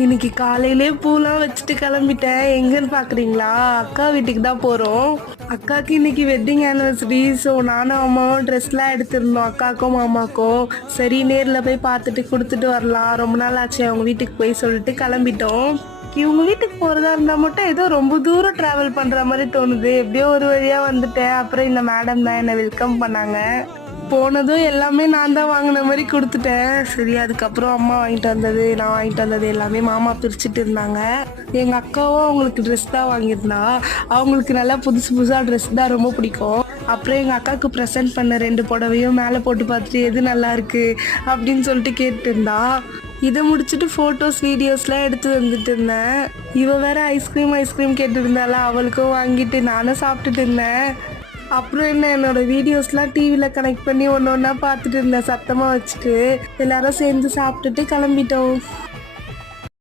இன்னைக்கு காலையிலே பூலாம் வச்சுட்டு கிளம்பிட்டேன். எங்கன்னு பாக்குறீங்களா? அக்கா வீட்டுக்கு தான் போறோம். அக்காவுக்கு இன்னைக்கு வெட்டிங் ஆனிவர்சரி. ஸோ நானும் அம்மாவும் ட்ரெஸ்லாம் எடுத்திருந்தோம், அக்காக்கும் மாமாக்கும். சரி நேரில் போய் பார்த்துட்டு கொடுத்துட்டு வரலாம், ரொம்ப நாள் ஆச்சு அவங்க வீட்டுக்கு போய் சொல்லிட்டு கிளம்பிட்டோம். இவங்க வீட்டுக்கு போறதா இருந்தா மட்டும் ஏதோ ரொம்ப தூரம் டிராவல் பண்ற மாதிரி தோணுது. எப்படியோ ஒரு வழியா வந்துட்டேன். அப்புறம் இந்த மேடம் தான் என்னை வெல்கம் பண்ணாங்க. போனதும் எல்லாமே நான் தான் வாங்கின மாதிரி கொடுத்துட்டேன். சரி, அதுக்கப்புறம் அம்மா வாங்கிட்டு வந்தது, நான் வாங்கிட்டு வந்தது எல்லாமே மாமா பிரிச்சுட்டு இருந்தாங்க. எங்கள் அக்காவும் அவங்களுக்கு ட்ரெஸ் தான் வாங்கியிருந்தா. அவங்களுக்கு நல்லா புதுசு புதுசாக ட்ரெஸ் தான் ரொம்ப பிடிக்கும். அப்புறம் எங்கள் அக்காவுக்கு ப்ரெசென்ட் பண்ண 2 புடவையும் மேலே போட்டு பார்த்துட்டு எது நல்லா இருக்கு அப்படின்னு சொல்லிட்டு கேட்டு இருந்தா. இதை முடிச்சுட்டு ஃபோட்டோஸ் வீடியோஸ்லாம் எடுத்து வந்துட்டு இருந்தேன். இவ வேற ஐஸ்கிரீம் கேட்டு இருந்தால, அவளுக்கும் வாங்கிட்டு நானும் சாப்பிட்டுட்டு இருந்தேன். அப்புறம் என்ன, என்னோட வீடியோஸ்லாம் டிவியில் கனெக்ட் பண்ணி ஒன்று ஒன்றா பார்த்துட்டு இருந்தேன் சத்தமாக வச்சுட்டு. எல்லாரும் சேர்ந்து சாப்பிட்டுட்டு கிளம்பிட்டோம்.